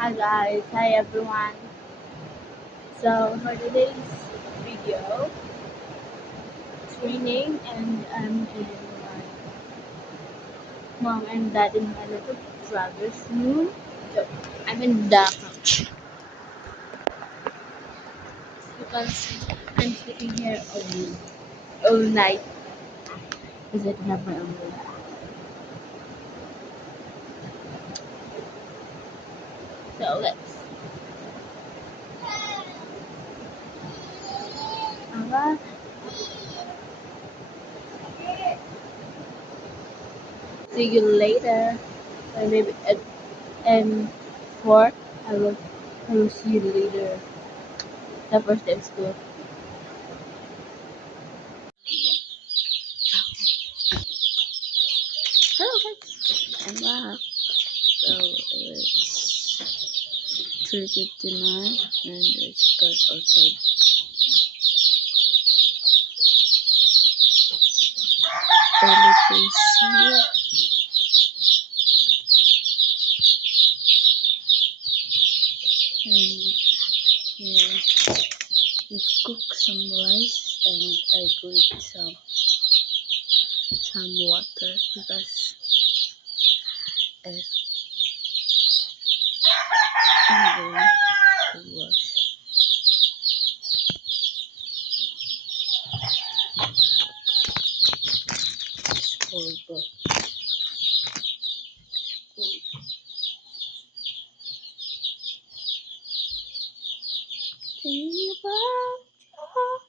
Hi guys, hi everyone. So for today's video, training and in my mom and dad in my little brother's room. So I'm in the couch. You can see I'm sleeping here all night because I don't have my own room. So let's. Uh, See you later. Maybe at M4. I will see you later. The first day of school. Hello guys. I'm back. So it's 3:59 and it's dark outside. Early place here. And we cook some rice and I put some water because if I'm going to wash this cold. Thinking about you.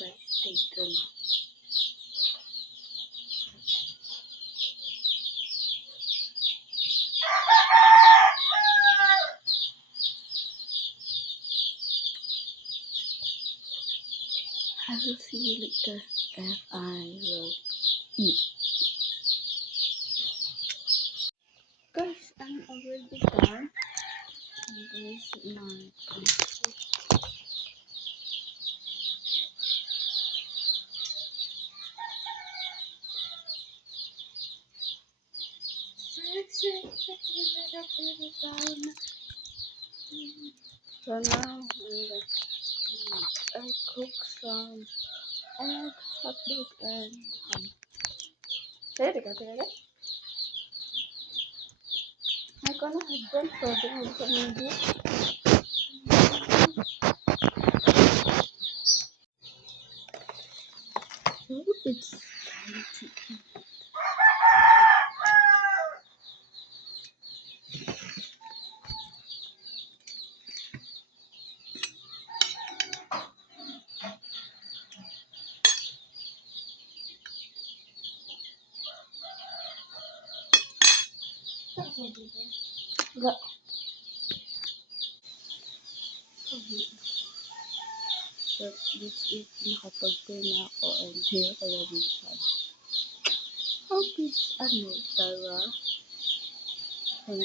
Guys, stay tuned. I will see you later if I will eat. Guys, I'm already done. This is my so now I cook some egg, hot dog, and ham. Teka. May ko na headphone, pwede mo sa media. So it's time to eat. Ga. So let's eat. Nakapag-pray na ako and here ko yung minsan. Hope it's Tara. And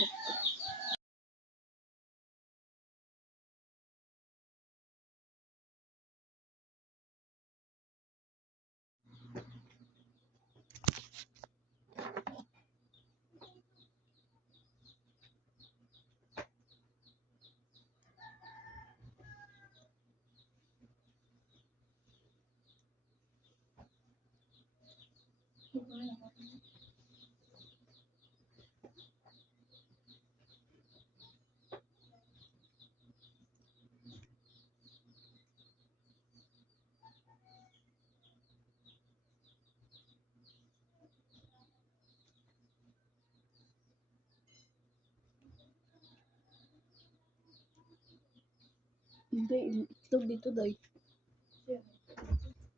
hindi, itlog dito, day.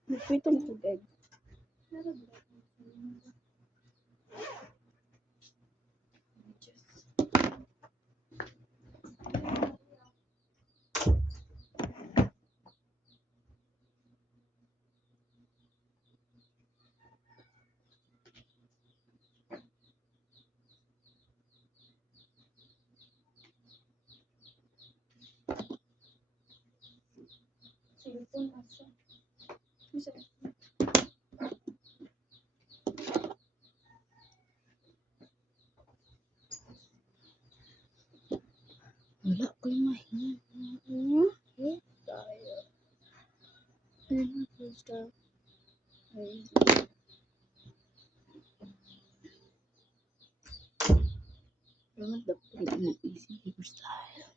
Nagprito mo sa egg. Cellphone asa. Bisa. Wala ko yung mahinga. Eh, tayo. Ano basta? Ay, naman dapat ng easy hairstyle.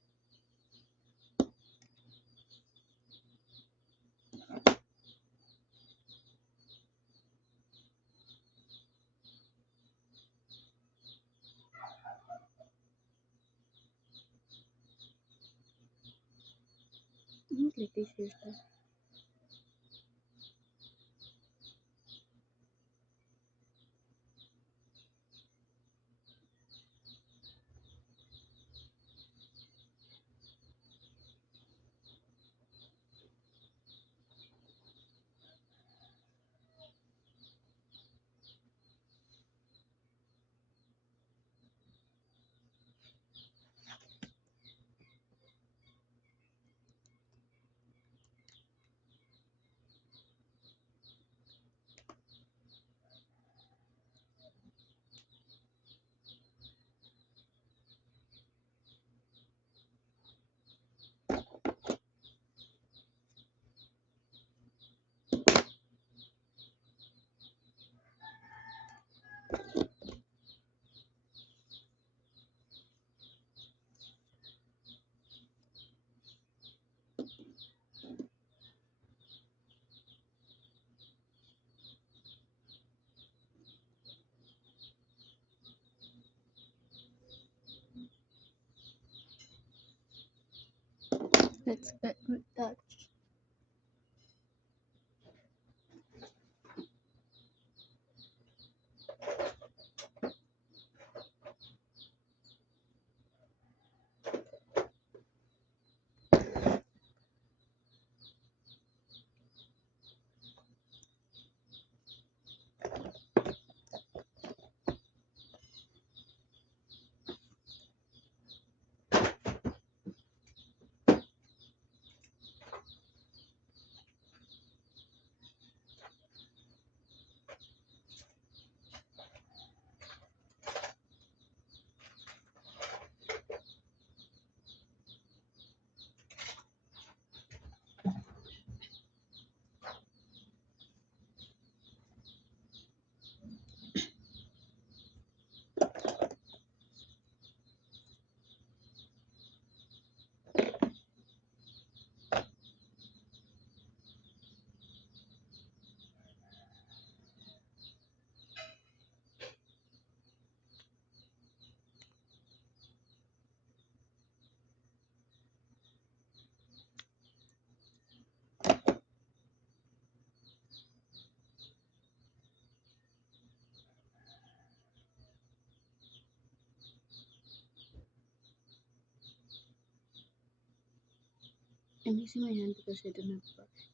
Like this hairstyle. Let's get good touch. I'm using my hand because I don't have a brush.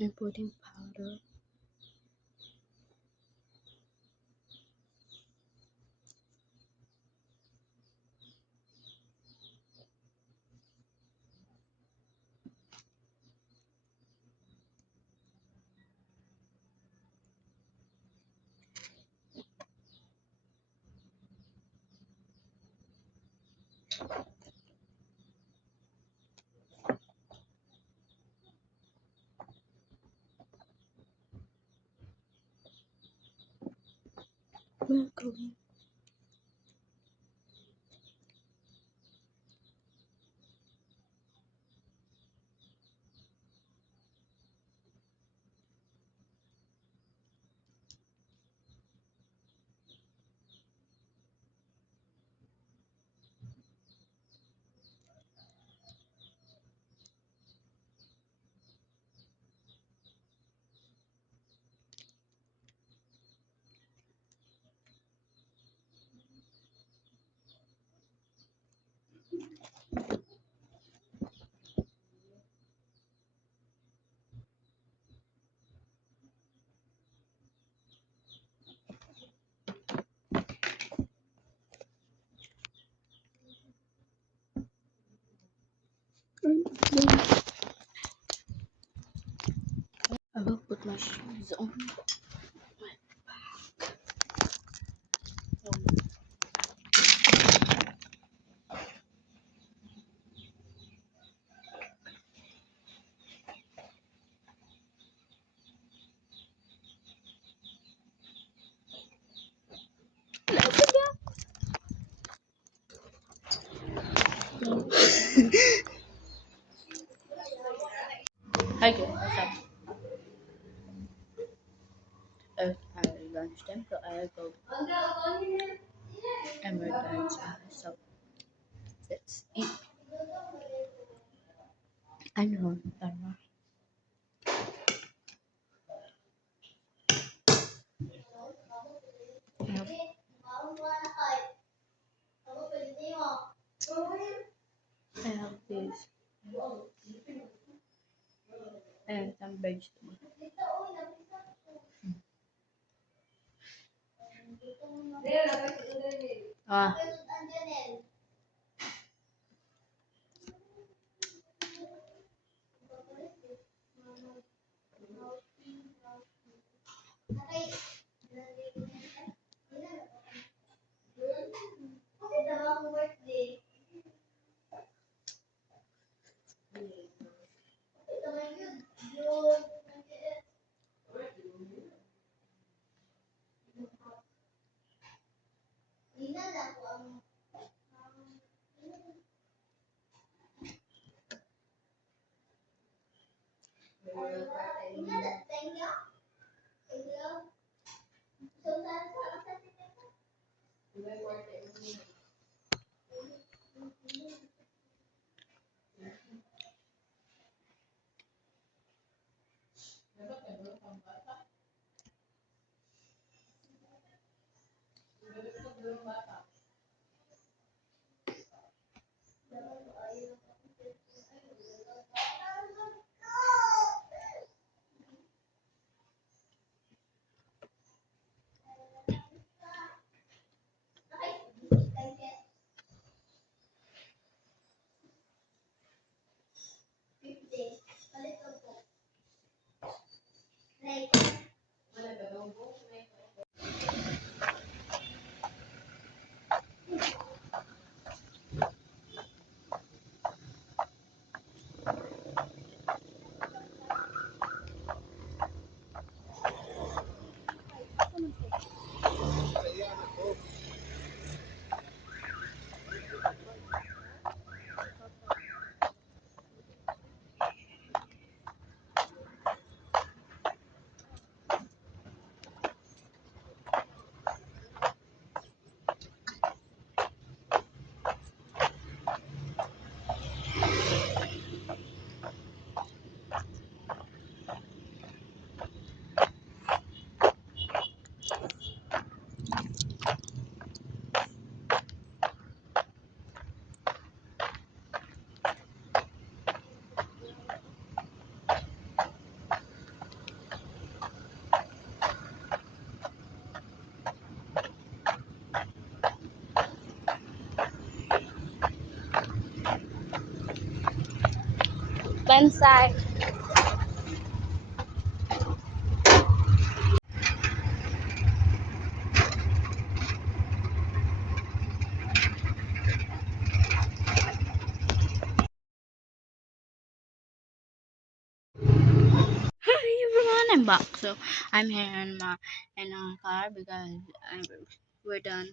and putting powder. Welcome. And then I will put my shoes on. Hi guys, what's up? It's lunchtime, so I'll go and we're done. So let's eat. I know. I have, I have this and some vegetables. Ah, inside. Hi everyone, I'm back. So I'm here in our car because we're done.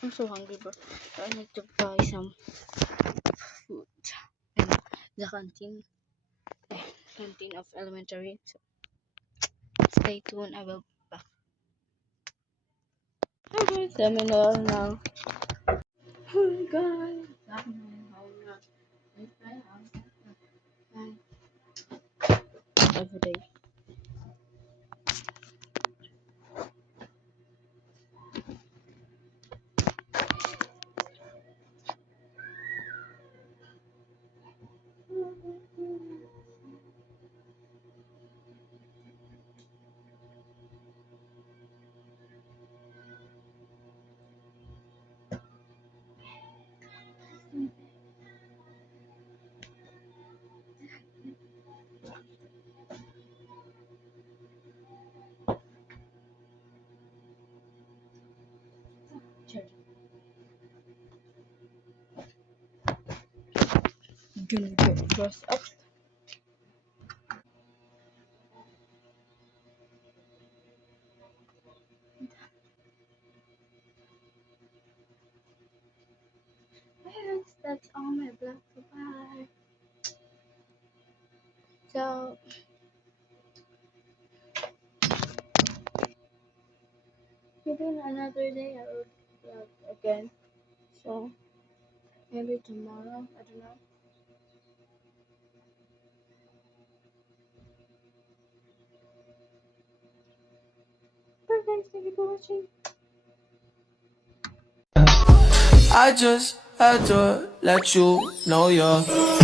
I'm so hungry, bro. So I need to buy some food in the canteen of elementary. So stay tuned. I will be back. Okay, let me know now. Oh guys, every day. Gonna get dressed up. Yes, that's all my vlog. Bye. So maybe another day I will vlog again. So maybe tomorrow. I don't know. Bye guys. Thank you for watching. I just had to let you know you're